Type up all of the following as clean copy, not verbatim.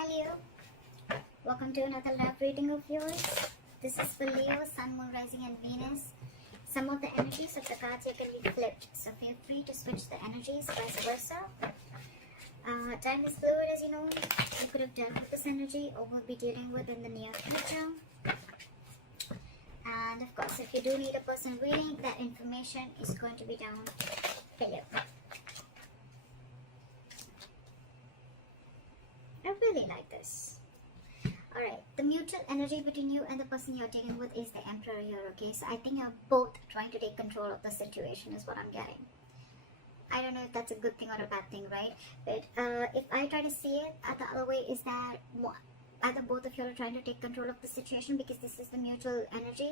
Hi Leo, welcome to another love reading of yours. This is for Leo, Sun, Moon, Rising and Venus. Some of the energies of the cards here can be flipped, so feel free to switch the energies, vice versa. Time is fluid, as you know. You could have dealt with this energy or will be dealing with in the near future. And of course, if you do need a person reading, that information is going to be down below. I really like this. Alright, the mutual energy between you and the person you're dealing with is the Emperor here, okay? So I think you're both trying to take control of the situation is what I'm getting. I don't know if that's a good thing or a bad thing, right? But if I try to see it, the other way is that either both of you are trying to take control of the situation because this is the mutual energy,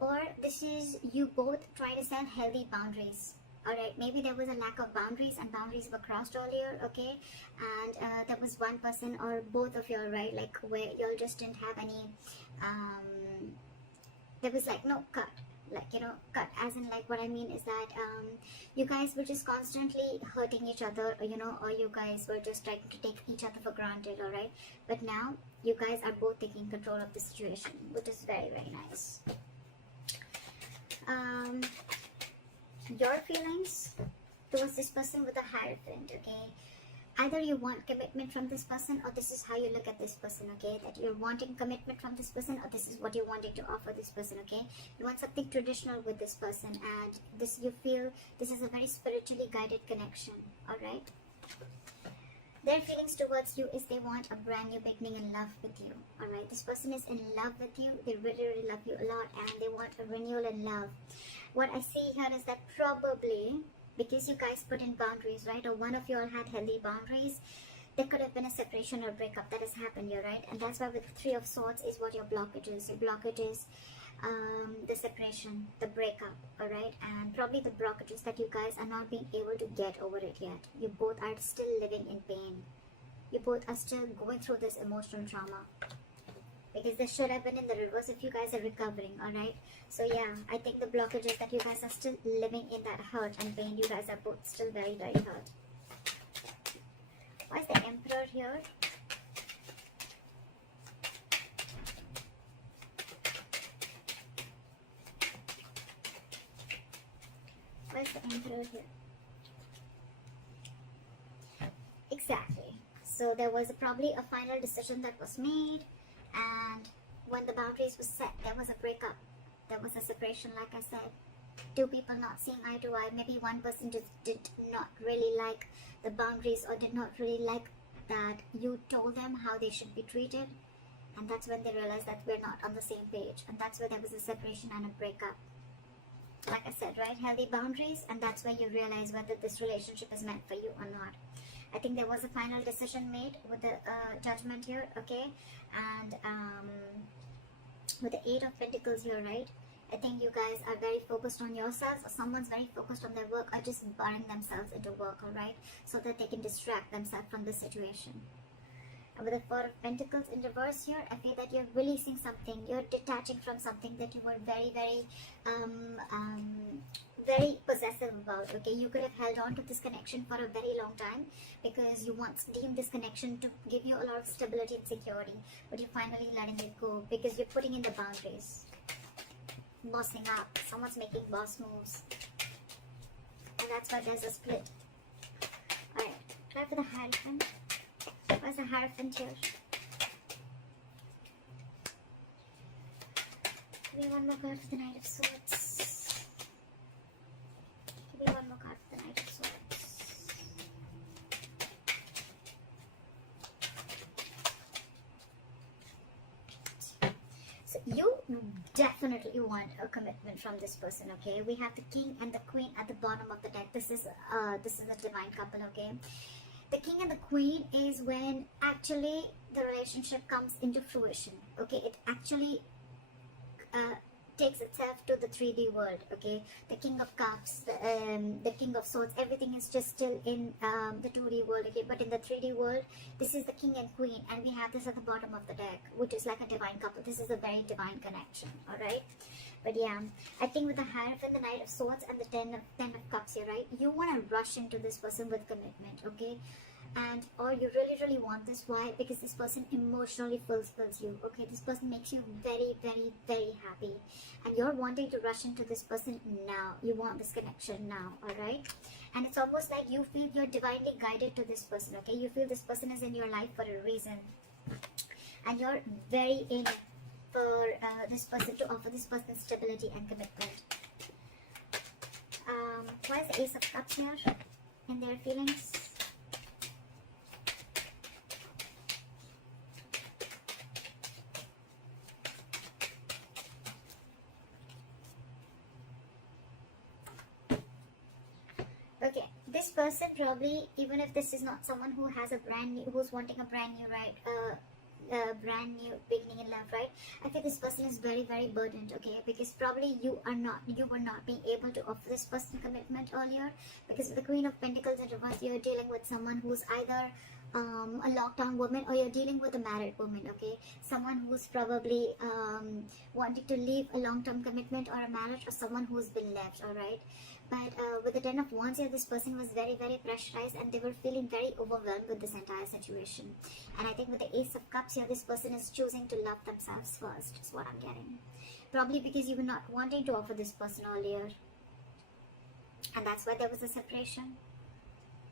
or this is you both trying to set healthy boundaries. Alright, maybe there was a lack of boundaries and boundaries were crossed earlier, okay? And there was one person or both of you, right? Like where y'all just didn't have any, there was like no cut. Like, you know, cut as in like what I mean is that you guys were just constantly hurting each other, or, you know, or you guys were just trying to take each other for granted, alright? But now you guys are both taking control of the situation, which is very, very nice. Your feelings towards this person with a Hierophant, okay? Either you want commitment from this person, or this is how you look at this person, okay? That you're wanting commitment from this person, or this is what you're wanting to offer this person, okay? You want something traditional with this person, and this, you feel this is a very spiritually guided connection, alright? Their feelings towards you is they want a brand new beginning in love with you, alright? This person is in love with you. They really, really love you a lot, and they want a renewal in love. What I see here is that probably because you guys put in boundaries, right, or one of you all had healthy boundaries, there could have been a separation or breakup that has happened here, right? And that's why with the Three of Swords is what your blockage is. Your blockage is the separation, the breakup, alright? And probably the blockages that you guys are not being able to get over it yet. You both are still living in pain. You both are still going through this emotional trauma. Because this should have been in the reverse if you guys are recovering, alright? So yeah, I think the blockage is that you guys are still living in that hurt and pain. You guys are both still very, very hurt. Why is the Emperor here? Why is the Emperor here? Exactly. So there was probably a final decision that was made. And when the boundaries were set, there was a breakup. There was a separation, like I said. Two people not seeing eye to eye. Maybe one person just did not really like the boundaries, or did not really like that you told them how they should be treated. And that's when they realized that we're not on the same page. And that's where there was a separation and a breakup. Like I said, right? Healthy boundaries. And that's where you realize whether this relationship is meant for you or not. I think there was a final decision made with the judgment here, okay? And with the Eight of Pentacles here, right? I think you guys are very focused on yourselves, or someone's very focused on their work, or just burying themselves into work, alright? So that they can distract themselves from the situation. And with the Four of Pentacles in reverse here, I feel that you're releasing something. You're detaching from something that you were very, very, very possessive about, okay? You could have held on to this connection for a very long time because you once deemed this connection to give you a lot of stability and security. But you're finally letting it go because you're putting in the boundaries. Bossing up. Someone's making boss moves. And that's why there's a split. Alright, try for the Hierophant. Where's the Hierophant here? Give me one more card for the Knight of Swords. Give me one more card for the Knight of Swords. So you definitely want a commitment from this person, okay? We have the King and the Queen at the bottom of the deck. This is a divine couple, okay? The King and the Queen is when actually the relationship comes into fruition, okay? It actually takes itself to the 3D world, okay? The King of Cups, the King of Swords, everything is just still in the 2D world, okay? But in the 3D world, this is the King and Queen, and we have this at the bottom of the deck, which is like a divine couple. This is a very divine connection, alright? But yeah, I think with the Hierophant, the Knight of Swords, and the Ten of Cups here, right? You want to rush into this person with commitment, okay? and or you really want this. Why? Because this person emotionally fulfills you. Okay, this person makes you very happy, and you're wanting to rush into this person now. You want this connection now. All right, and it's almost like you feel you're divinely guided to this person. Okay, you feel this person is in your life for a reason, and you're very in for this person, to offer this person stability and commitment. Why is the Ace of Cups here in their feelings? Okay, this person probably, even if this is not someone who has a brand new, who's wanting a brand new, right, brand new beginning in love, right? I feel this person is very burdened, okay, because probably you were not being able to offer this person commitment earlier, because with the Queen of Pentacles in reverse, you're dealing with someone who's either a lockdown woman, or you're dealing with a married woman, okay, someone who's probably wanting to leave a long-term commitment or a marriage, or someone who's been left. All right, but with the Ten of Wands here, this person was very pressurized, and they were feeling very overwhelmed with this entire situation. And I think with the Ace of Cups here, this person is choosing to love themselves first, is what I'm getting. Probably because you were not wanting to offer this person earlier, and that's why there was a separation.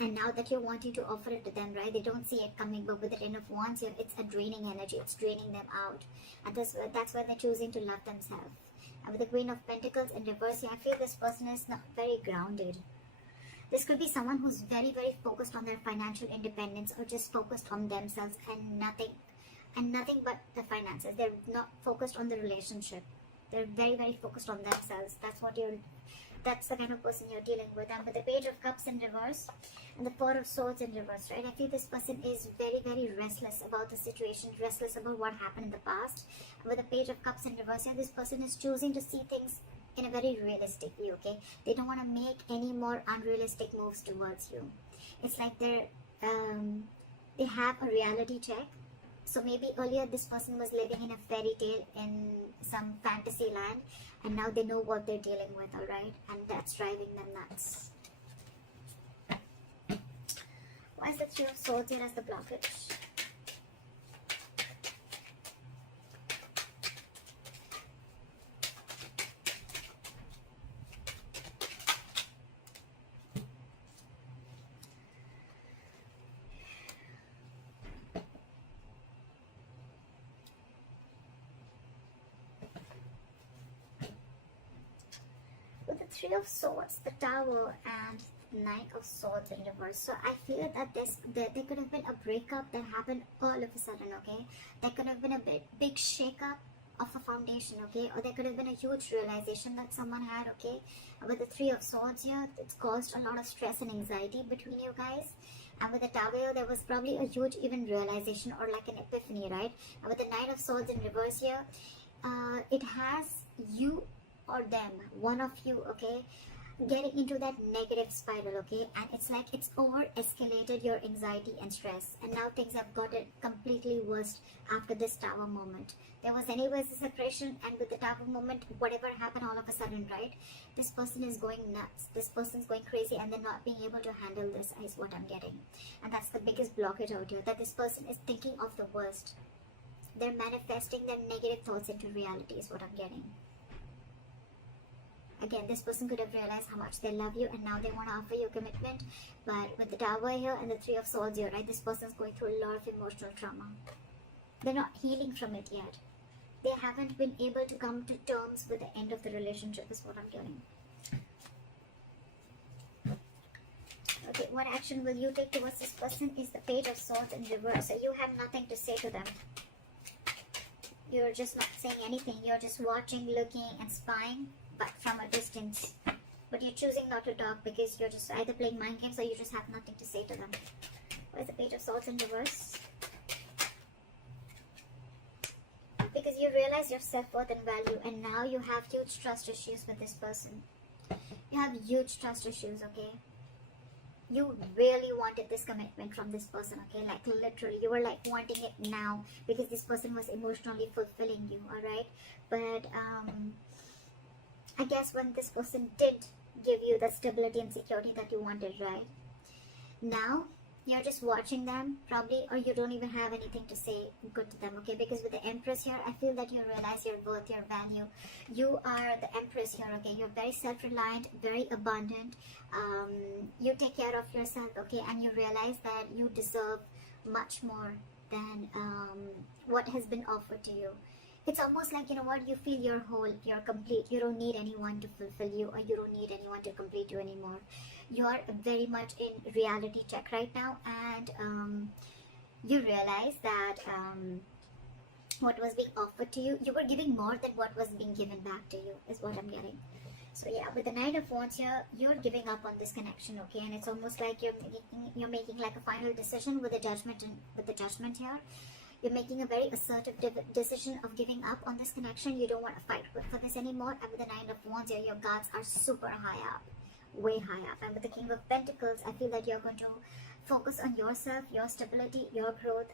And now that you're wanting to offer it to them, right, they don't see it coming. But with the Ten of Wands here, it's a draining energy, it's draining them out, and that's why they're choosing to love themselves. And with the Queen of Pentacles in reverse here, I feel this person is not very grounded. This could be someone who's very focused on their financial independence, or just focused on themselves and nothing but the finances. They're not focused on the relationship. They're very focused on themselves. That's the kind of person you're dealing with. And with the Page of Cups in reverse and the Four of Swords in reverse, right, I feel this person is very restless about the situation, restless about what happened in the past. And with the Page of Cups in reverse here, this person is choosing to see things in a very realistic view, okay? They don't want to make any more unrealistic moves towards you. It's like they have a reality check. So maybe earlier this person was living in a fairy tale in some fantasy land, and now they know what they're dealing with, alright? And that's driving them nuts. Why is the Three of Swords here as the blockage? With the Three of Swords, the Tower, and Knight of Swords in reverse. So I feel that there could have been a breakup that happened all of a sudden, okay? There could have been a big shake-up of a foundation, okay? Or there could have been a huge realization that someone had, okay? With the Three of Swords here, it's caused a lot of stress and anxiety between you guys. And with the Tower here, there was probably a huge even realization, or like an epiphany, right? And with the Knight of Swords in reverse here, it has you or them, one of you, okay, getting into that negative spiral, okay? And it's like it's over escalated your anxiety and stress, and now things have gotten completely worse after this Tower moment. There was anyways a separation, and with the Tower moment, whatever happened all of a sudden, right, this person is going nuts, this person's going crazy, and they're not being able to handle this, is what I'm getting. And that's the biggest blockage out here, that this person is thinking of the worst. They're manifesting their negative thoughts into reality, is what I'm getting. Again, this person could have realized how much they love you, and now they want to offer you commitment. But with the Tower here and the Three of Swords here, right, this person is going through a lot of emotional trauma. They're not healing from it yet. They haven't been able to come to terms with the end of the relationship, is what I'm getting. Okay, what action will you take towards this person is the Page of Swords in reverse. So you have nothing to say to them. You're just not saying anything. You're just watching, looking, and spying, but from a distance. But you're choosing not to talk because you're just either playing mind games, or you just have nothing to say to them. Where's the Page of Swords in reverse? Because you realize your self-worth and value, and now you have huge trust issues with this person. You have huge trust issues, okay? You really wanted this commitment from this person, okay? Like literally, you were like wanting it now because this person was emotionally fulfilling you, alright? But I guess when this person did give you the stability and security that you wanted, right? Now, You're just watching them probably, or you don't even have anything to say good to them, okay? Because with the Empress here, I feel that you realize your worth, your value. You are the Empress here, okay? You're very self-reliant, very abundant. You take care of yourself, okay? And you realize that you deserve much more than what has been offered to you. It's almost like, you know what, you feel you're whole, you're complete. You don't need anyone to fulfill you, or you don't need anyone to complete you anymore. You are very much in reality check right now, and you realize that what was being offered to you, you were giving more than what was being given back to you, is what I'm getting. So yeah, with the Knight of Wands here, you're giving up on this connection, okay? And it's almost like you're making like a final decision with the Judgment, and with the Judgment here, you're making a very assertive decision of giving up on this connection. You don't want to fight for this anymore. And with the Nine of Wands here, your guards are super high up, way high up. And with the King of Pentacles, I feel that you're going to focus on yourself, your stability, your growth,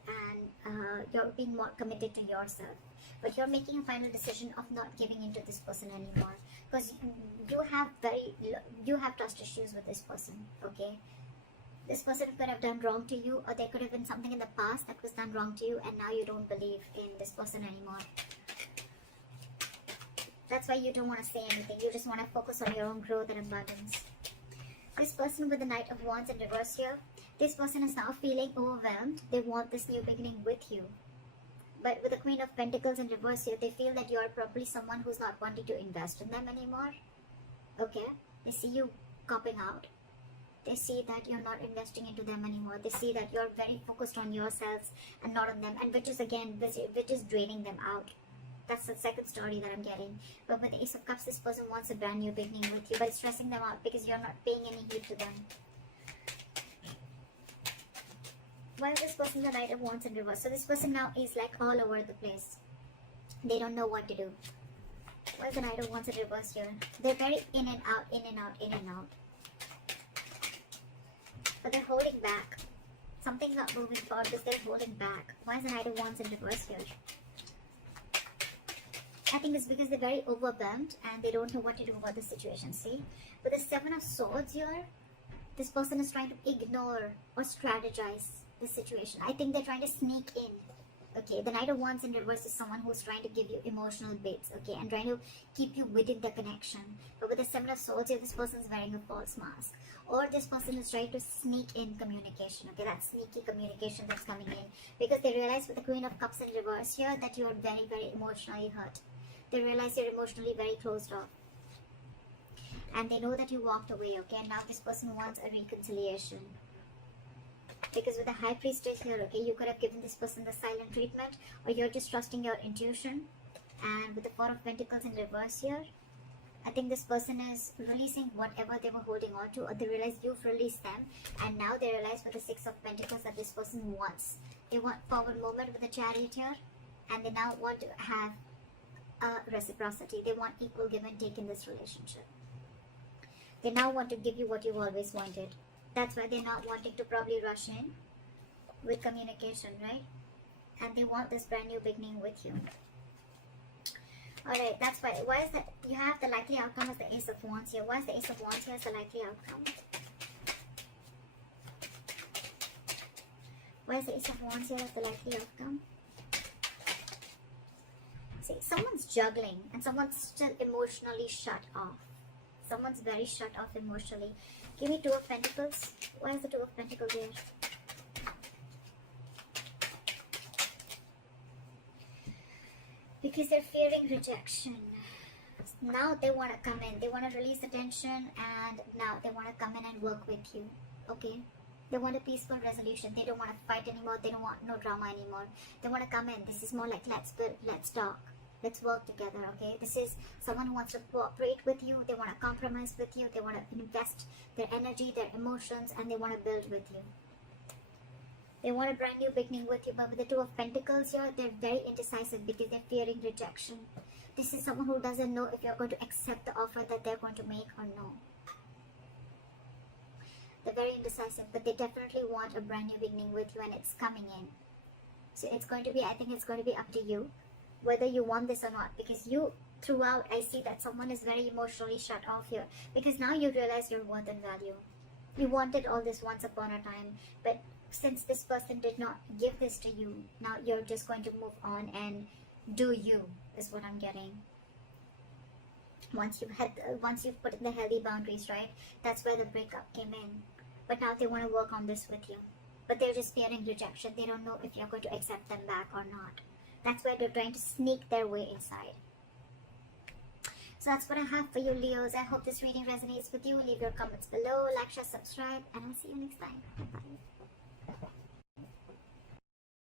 and you're being more committed to yourself. But you're making a final decision of not giving into this person anymore, because you have trust issues with this person, okay? This person could have done wrong to you, or there could have been something in the past that was done wrong to you, and now you don't believe in this person anymore. That's why you don't want to say anything. You just want to focus on your own growth and abundance. This person with the Knight of Wands in reverse here, this person is now feeling overwhelmed. They want this new beginning with you. But with the Queen of Pentacles in reverse here, they feel that you are probably someone who's not wanting to invest in them anymore. Okay? They see you copping out. They see that you're not investing into them anymore. They see that you're very focused on yourselves and not on them, and which is again, which is draining them out. That's the second story that I'm getting. But with the Ace of Cups, this person wants a brand new beginning with you, but it's stressing them out because you're not paying any heed to them. Why is this person the Knight of Wands in reverse? So this person now is like all over the place. They don't know what to do. Why is the Knight of Wands in reverse here? They're very in and out, in and out, in and out. But they're holding back. Something's not moving forward because they're holding back. Why is the Knight of Wands in reverse here? I think it's because they're very overwhelmed and they don't know what to do about the situation. See? With the Seven of Swords here, this person is trying to ignore or strategize the situation. I think they're trying to sneak in. Okay, the Knight of Wands in reverse is someone who's trying to give you emotional baits, okay, and trying to keep you within the connection. But with the Seven of Swords here, this person is wearing a false mask. Or this person is trying to sneak in communication, okay, that sneaky communication that's coming in. Because they realize with the Queen of Cups in reverse here that you are very, very emotionally hurt. They realize you're emotionally very closed off. And they know that you walked away, okay, and now this person wants a reconciliation. Because with the High Priestess here, okay, you could have given this person the silent treatment, or you're just trusting your intuition. And with the Four of Pentacles in reverse here, I think this person is releasing whatever they were holding on to, or they realize you've released them, and now they realize with the Six of Pentacles that this person wants. They want forward movement with the Chariot here, and they now want to have a reciprocity. They want equal give and take in this relationship. They now want to give you what you've always wanted. That's why they're not wanting to probably rush in with communication, right? And they want this brand new beginning with you. Alright, that's why. Why is that? You have the likely outcome as the Ace of Wands here. Why is the Ace of Wands here as the likely outcome? Why is the Ace of Wands here as the likely outcome? See, someone's juggling and someone's still emotionally shut off. Someone's very shut off emotionally. Give me Two of Pentacles. Why is the Two of Pentacles here? Because they're fearing rejection. Now they want to come in. They want to release the tension, and now they want to come in and work with you. Okay? They want a peaceful resolution. They don't want to fight anymore. They don't want no drama anymore. They want to come in. This is more like let's build, let's talk. Let's work together, okay? This is someone who wants to cooperate with you. They want to compromise with you. They want to invest their energy, their emotions, and they want to build with you. They want a brand new beginning with you. But with the Two of Pentacles here, they're very indecisive because they're fearing rejection. This is someone who doesn't know if you're going to accept the offer that they're going to make or no. They're very indecisive, but they definitely want a brand new beginning with you, and it's coming in. So it's going to be, I think it's going to be up to you whether you want this or not, because you, throughout, I see that someone is very emotionally shut off here, because now you realize your worth and value. You wanted all this once upon a time, but since this person did not give this to you, now you're just going to move on and do you, is what I'm getting. Once you've put in the healthy boundaries, right? That's where the breakup came in. But now they want to work on this with you. But they're just fearing rejection. They don't know if you're going to accept them back or not. That's why they're trying to sneak their way inside. So that's what I have for you, Leos. I hope this reading resonates with you. Leave your comments below, like, share, subscribe, and I'll see you next time. Bye-bye.